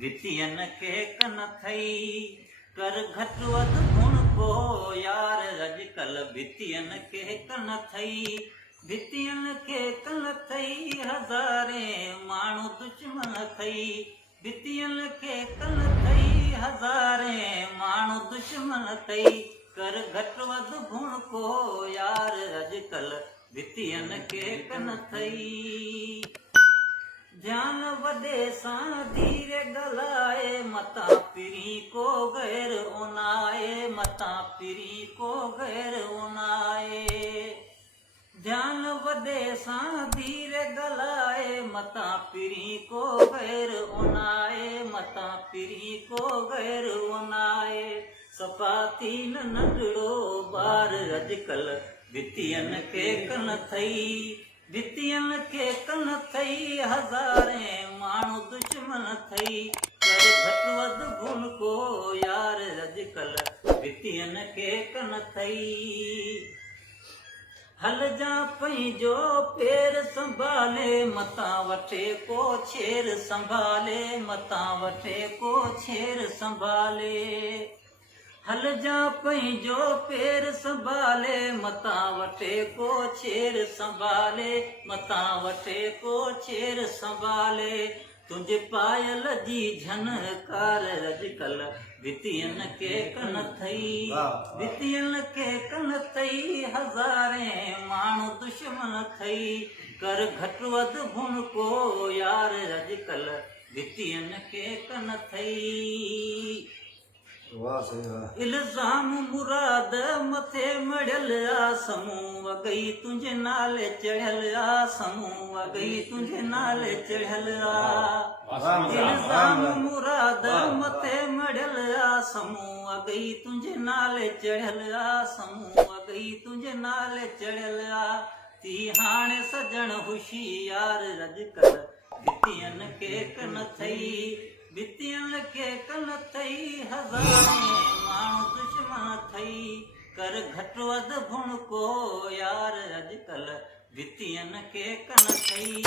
भितियन के कन थई कर घट वध गुण को यार अॼुकल्ह भितियन के कन थई भितियन के कन थई हज़ारे माण्हू दुश्मन थई भितियन के कन थई हज़ारे माण्हू दुश्मन थई कर घट वध गुण को यार अॼुकल्ह भितियन के कन थई ध्यान वॾे सां धीरे ॻाल्हाए मतां पिरी को गैर उनाए मतां पिरी को गैर उनाए ध्यान वॾे सां धीरे ॻाल्हाए मतां पिरी को गैर उनाए मतां पिरी को गैर उनाए सपाती न नंढड़ो ॿार अॼुकल्ह भितियन के कन थई भितियन के कन थई हज़ारे माण्हू दुश्मन थई कर घट वध गुण को यार अॼुकल्ह भितियन के कन थई हलजां पंहिंजो पेर संभाले मतां वठे को छेर संभाले मतां वठे को छेर संभाले हलजां पंहिंजो पेर संभाले मतां वठे को छेर संभाले मतां वठे को छेर संभाले तुंहिंजे पायल जी झनकार अॼुकल्ह भितियन के कन थई भितियन के कन थई हज़ारे माण्हू दुश्मन थई कर घट वध गुण को यार अॼुकल्ह भितियन के कन थई इल्ज़ाम मुराद मथे मढ़ियल आ समूह वगई तुंहिंजे नाले चढ़ियल आ समूह वगई तुंहिंजे नाले चढ़ियल आ इल्ज़ाम मुराद मथे मढ़ियल आ समूह वगई तुंहिंजे नाले चढ़ियल आ समूह वगई तुंहिंजे नाले चढ़ियल आ थी हाणे सजण होशियार अॼुकल्ह भितियन के कन थई भितियन के कन थई हज़ारे माण्हू दुश्मन थई कर घट वध गुण को यार अॼुकल्ह भितियन के कन थई